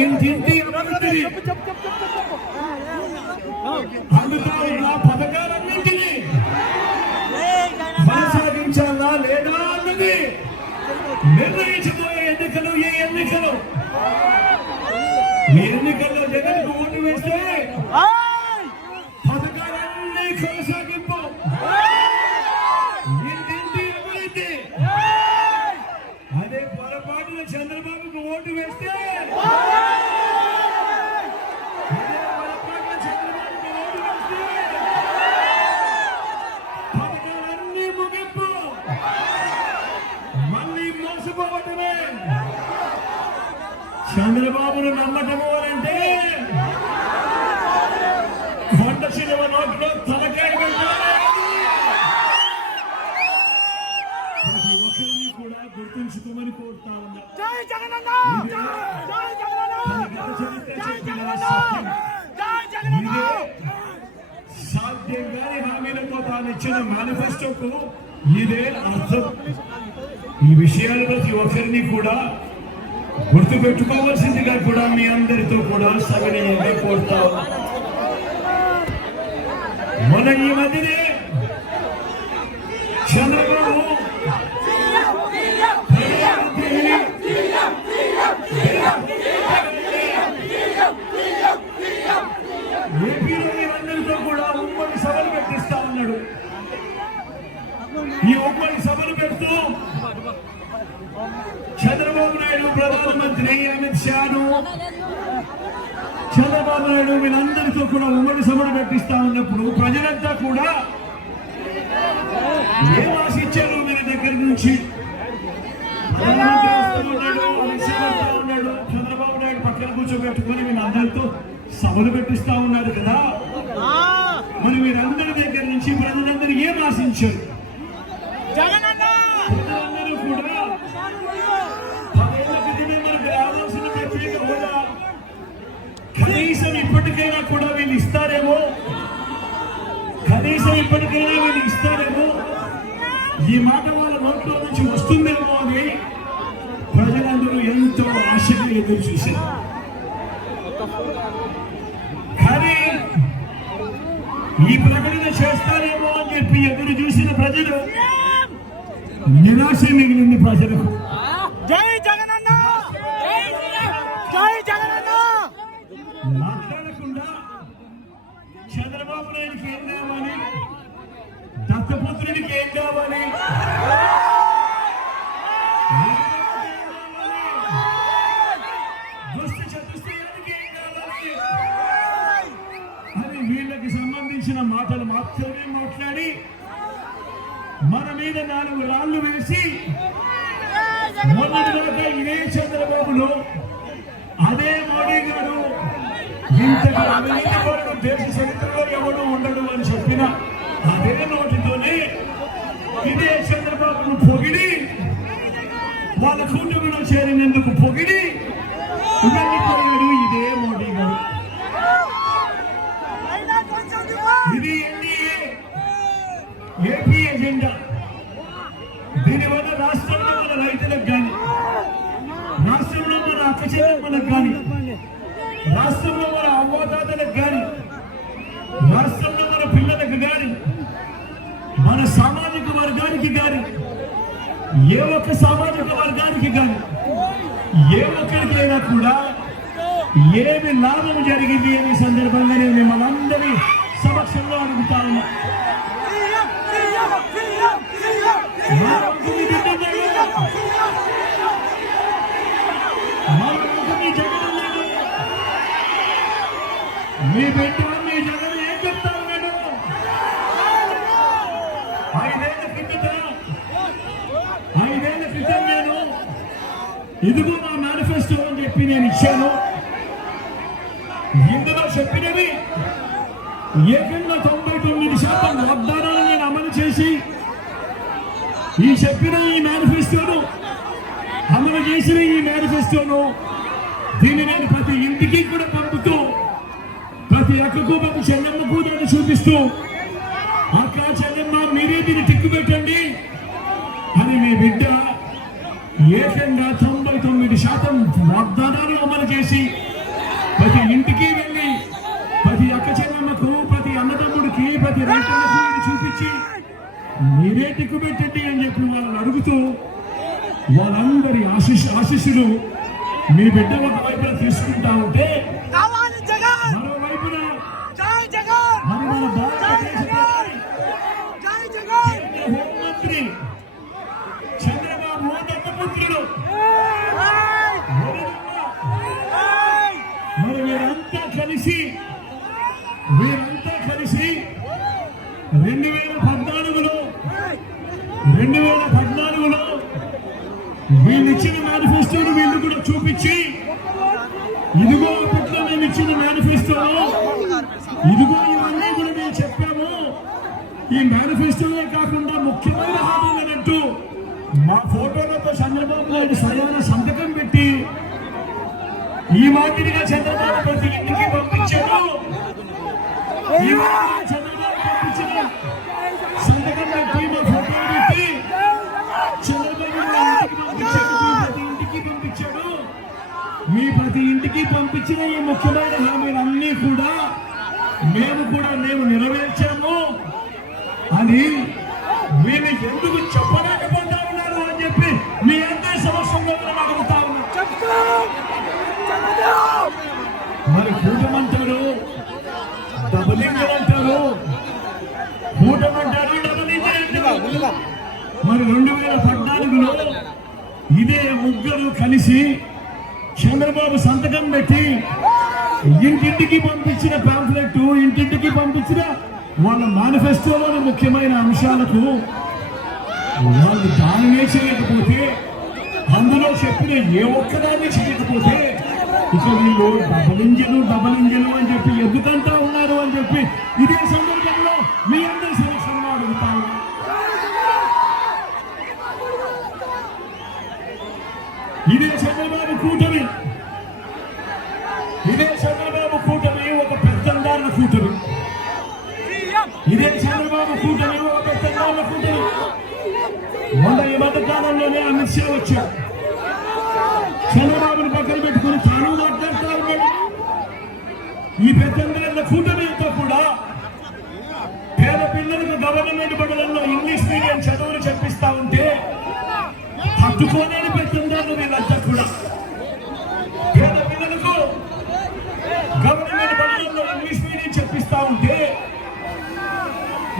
ఇంటింటి అభివృద్ధిని అందుతా ఉన్న పథకాలన్నింటినీ కొనసాగించాలా లేదా అన్నది నిర్ణయించబోయే ఎన్నికలు ఈ ఎన్నికలు? ఈ ఎన్నికల్లో జగన్ ఓటు వేస్తే పథకాలన్నీ కొనసాగింపు. ఇంటింటి అభివృద్ధి అదే పొరపాటున చంద్రబాబుకు ఓటు వేస్తే ఇచ్చిన మేనిఫెస్టోకు ఇదే అర్థం. ఈ విషయాలు ప్రతి ఒక్కరిని కూడా గుర్తు పెట్టుకోవాల్సిందిగా కూడా మీ అందరితో కూడా సవినయంగా కోరుతా మన ఈ మధ్యనే చంద్రబాబు ఏపీలో అందరితో కూడా ఉమ్మడి సభలు పెట్టిస్తా ఉన్నాడు. ఈ ఉమ్మడి సభలు పెడుతూ చంద్రబాబు నాయుడు ప్రధానమంత్రి అమిత్ షాను చంద్రబాబు నాయుడు వీళ్ళందరితో కూడా ఉమ్మడి సభలు పెట్టిస్తా ఉన్నప్పుడు ప్రజలంతా కూడా ఏం ఆశించారు వీరి దగ్గర నుంచి? ఉన్నాడు చంద్రబాబు నాయుడు పక్కన కూర్చోబెట్టుకొని వీళ్ళందరితో సభలు పెట్టిస్తా ఉన్నారు కదా. మరి వీరందరి దగ్గర నుంచి ప్రజలందరూ ఏం ఆశించారు? ఇప్పటికైనా వీళ్ళు ఇస్తారేమో? ఈ మాట వాళ్ళ నోట్లో నుంచి వస్తుందేమో అని ప్రజలందరూ ఎంతో ఆశగా ఎదురు చూశారు. కానీ ఈ ప్రకటన చేస్తారేమో అని చెప్పి ఎదురు చూసిన ప్రజలు నిరాశ మిగిలింది ప్రజలకు. జై జగనన్న దీనికి ఏం కావాలి? దుష్ట చతుష్టయానికి ఏం కావాలి? అని వీళ్ళకి సంబంధించిన మాటలు మాత్రమే మాట్లాడి మన మీద నాలుగు రాళ్ళు వేసి మొన్నటిదాకా ఇదే చంద్రబాబును అదే మోడీ గారు ఇంతగా అవినీతి పరుడు దేశ చరిత్రలో ఎవడు ఉండడు అని చెప్పిన అదే నోటి ఇదే చంద్రబాబును పొగిడి వాళ్ళ కూటమిలో చేరినందుకు పొగిడి వెళ్ళిపోయాడు ఇదే మోడీ గారు. ఇది ఎన్డీఏ ఏపీ ఎజెండా. దీనివల్ల రాష్ట్రంలో మన రైతులకు కానీ రాష్ట్రంలో మన అక్క చెల్లెమ్మలకు కానీ రాష్ట్రంలో మన అవ్వాతాతలకు కానీ రాష్ట్రంలో మన పిల్లలకు కానీ మన సామాజిక వర్గానికి కానీ ఏ ఒక్క సామాజిక వర్గానికి కానీ ఏ ఒక్కరికైనా కూడా ఏమి లాభం జరిగింది అనే సందర్భంగా నేను మిమ్మల్ని అందరి సమక్షంలో అడుగుతా ఉన్నా మీ బిడ్డ మీ జగన్ ఏం చెప్తా ఉన్నాడు ఐదేళ్ళ క్రితం ఐదేళ్ళ క్రితం నేను ఇదిగో మా మేనిఫెస్టో అని చెప్పి నేను ఇచ్చాను. ఇందులో చెప్పినవి ఏకంగా తొంభై తొమ్మిది శాతం వాగ్దానాలు నేను అమలు చేసి ఈ చెప్పిన ఈ మేనిఫెస్టోను అమలు చేసిన ఈ మేనిఫెస్టోను దీన్ని నేను ప్రతి ఇంటికి కూడా పంపుతూ ప్రతి అక్కకు ప్రతి చెల్లెమ్మకు దాన్ని చూపిస్తూ అక్క చెల్లెమ్మ మీరే దీన్ని టిక్కు పెట్టండి అని మీ బిడ్డ ఏకంగా తొంభై తొమ్మిది శాతం వాగ్దానాలు అమలు చేసి ప్రతి ఇంటికి వెళ్ళి ప్రతి అక్క చెల్లెమ్మకు ప్రతి అన్నదమ్ముడికి ప్రతి రైతులకు చూపించి మీరే పెట్టండి అని చెప్పి వాళ్ళని అడుగుతూ వాళ్ళందరి ఆశీస్ ఆశీస్సులు మీ బిడ్డ ఒక తీసుకుంటా ఉంటే రెండు వేల పద్నాలుగులో రెండు వేల పద్నాలుగులో వీళ్ళు ఇచ్చిన మేనిఫెస్టోను వీళ్ళు కూడా చూపించి ఇదిగో అప్పట్లో మేము ఇచ్చిన మేనిఫెస్టోలో ఇదిగో ఇవన్నీ కూడా మేము చెప్పాము. ఈ మేనిఫెస్టోనే కాకుండా ముఖ్యమైన హామీలనంటూ మా ఫోటోలతో చంద్రబాబు నాయుడు సరైన సంతకం పెట్టి ఈ మాదిరిగా చంద్రబాబు ప్రతి ఇంటికి పంపించాడు ఈ మాదిరిగా ప్రతి పంపించిన ఈ ముఖ్యమైన హామీలన్నీ కూడా మేము కూడా మేము నెరవేర్చాము. అని వీళ్ళు ఎందుకు చెప్పలేకపోతా ఉన్నారు అని చెప్పి మీ అందరి సమస్యలో మేము అడుగుతా ఉన్నాం చెప్తా మరి కూటమంటారు? డబలింగ్ అంటారు? కూటమంటారు డబలింగ్ మరి రెండు వేల పద్నాలుగులో ఇదే ముగ్గురు కలిసి చంద్రబాబు సంతకం పెట్టి ఇంటింటికి పంపించిన పాంప్లెట్ ఇంటింటికి పంపించిన వాళ్ళ మేనిఫెస్టోలోని ముఖ్యమైన అంశాలకు వాళ్ళు దానినే చేయకపోతే అందులో చెప్పిన ఏ ఒక్కదాన్ని చేయకపోతే ఇక వీళ్ళు డబల్ ఇంజన్ డబల్ ఇంజన్ అని చెప్పి ఎందుకంటా ఉన్నారు? మధ్య కాలంలోనే అమిత్ షా వచ్చారు చంద్రబాబుని పక్కన పెట్టుకుని తాను మాట్లాడుతూ ఈ పెద్దందారుల కూటమితో కూడా పేద పిల్లలకు గవర్నమెంట్ బడులలో ఇంగ్లీష్ మీడియం చదువులు చెప్పిస్తా ఉంటే తట్టుకోలేని పెద్దందారులు వీళ్ళంతా కూడా. పేద పిల్లలకు గవర్నమెంట్ బడులలో ఇంగ్లీష్ మీడియం చెప్పిస్తా ఉంటే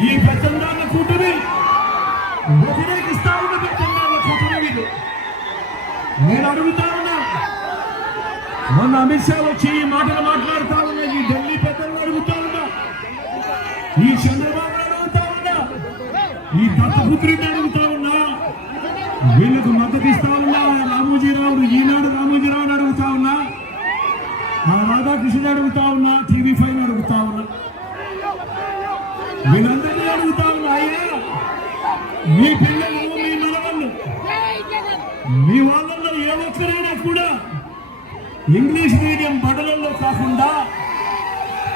ఈ పెద్దందారుల కూటమి మొన్న అమిత్ షా వచ్చి ఈ మాటలు మాట్లాడుతా ఉన్నా ఈ ఢిల్లీ పెద్దలు అడుగుతా ఉన్నా ఈ చంద్రబాబు అడుగుతా ఉన్నా ఈ దత్తపుత్రుడిని అడుగుతా ఉన్నా వీళ్ళకు మద్దతు ఇస్తా ఉన్నా రామోజీరావు ఈనాడు రామోజీరావుని అడుగుతా ఉన్నా ఆ రాధాకృష్ణ అడుగుతా ఉన్నా టీవీ ఫైవ్ అడుగుతా ఉన్నా. వీళ్ళందరినీ అడుగుతా ఉన్నా అయ్యా మీ మీ మనవళ్ళు మీ వాళ్ళల్లో ఏ ఒక్కరైనా కూడా ఇంగ్లీష్ మీడియం బడులలో కాకుండా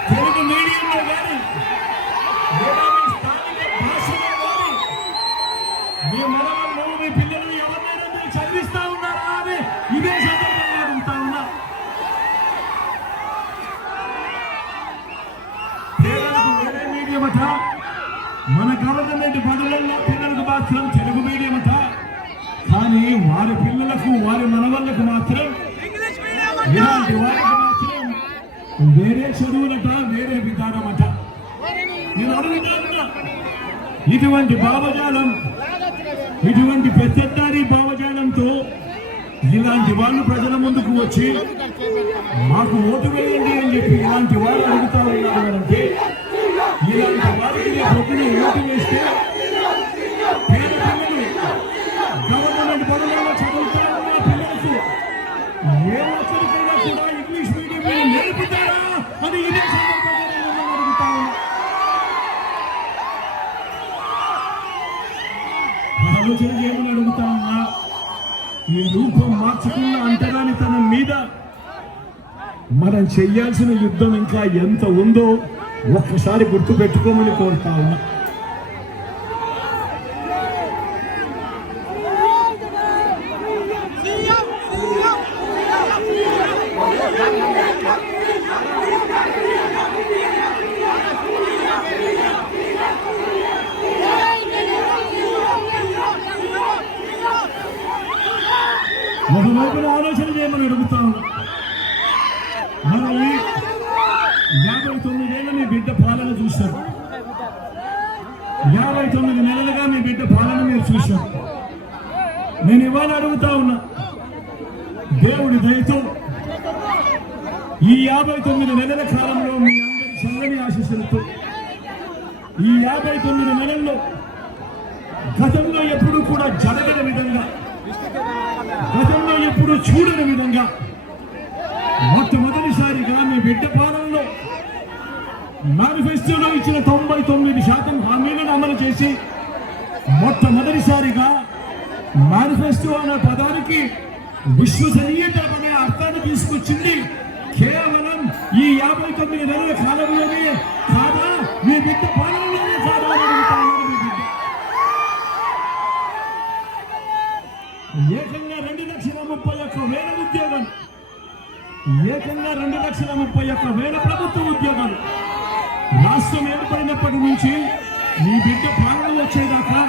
తెలుగు మీడియంలో కానీ లేదా మీ స్థానిక భాషలో కానీ మీ మనవళ్ళు మీ పిల్లలు ఎవరినైనా మీరు చదివిస్తా ఉన్నారా? అని ఇదే సందర్భంగా అడుగుతా ఉన్నా. పేదలకు వేరే మీడియం అట. మన గవర్నమెంట్ బడులలో పిల్లలకు మాత్రం తెలుగు మీడియం అట. కానీ వారి పిల్లలకు వారి మనవళ్ళకు మాత్రం ఇలాంటి వారికి మాత్రం వేరే చదువులట వేరే విధానమట. నేను ఇటువంటి భావజాలం ఇటువంటి పెద్దదారి భావజాలంతో ఇలాంటి వాళ్ళు ప్రజల ముందుకు వచ్చి మాకు ఓటు వేయండి అని చెప్పి ఇలాంటి వాళ్ళు అడుగుతా ఉన్నారంటే ఇలాంటి వారికి పొద్దున ఓటు వేస్తే ఆలోచన అడుగుతా ఉన్నా ఈ రూపం మార్చుకున్న అంటగాని తన మీద మనం చెయ్యాల్సిన యుద్ధం ఇంకా ఎంత ఉందో ఒక్కసారి గుర్తు పెట్టుకోమని కోరుతా ఉన్నా. చూశారు యాభై తొమ్మిది నెలలుగా మీ బిడ్డ పాలన మీరు చూశారు నేను ఇవాళ అడుగుతా ఉన్నా దేవుడి దయతో ఈ యాభై తొమ్మిది నెలల కాలంలో మీ అందరి చల్లని ఆశీస్సులతో ఈ యాభై తొమ్మిది నెలల్లో గతంలో ఎప్పుడు కూడా జరగని విధంగా గతంలో ఎప్పుడు చూడని విధంగా మొట్టమొదటిసారిగా మీ బిడ్డ పాలన మేనిఫెస్టోలో ఇచ్చిన తొంభై తొమ్మిది శాతం హామీలను అమలు చేసి మొట్టమొదటిసారిగా మేనిఫెస్టో అనే పదానికి విశ్వసనీయత అనే అర్థాన్ని తీసుకొచ్చింది. కేవలం ఈ యాభై తొమ్మిది నెలల కాలంలోనే కాదా? మీ బిడ్డ పాలనలోనే కాదా ఏకంగా రెండు లక్షల ముప్పై ఒక్క వేల ఉద్యోగం. ఏకంగా రెండు లక్షల ముప్పై ఒక్క వేల ప్రభుత్వం రాష్ట్రం ఏర్పడినప్పటి నుంచి మీ బిడ్డ పాలన వచ్చేదాకా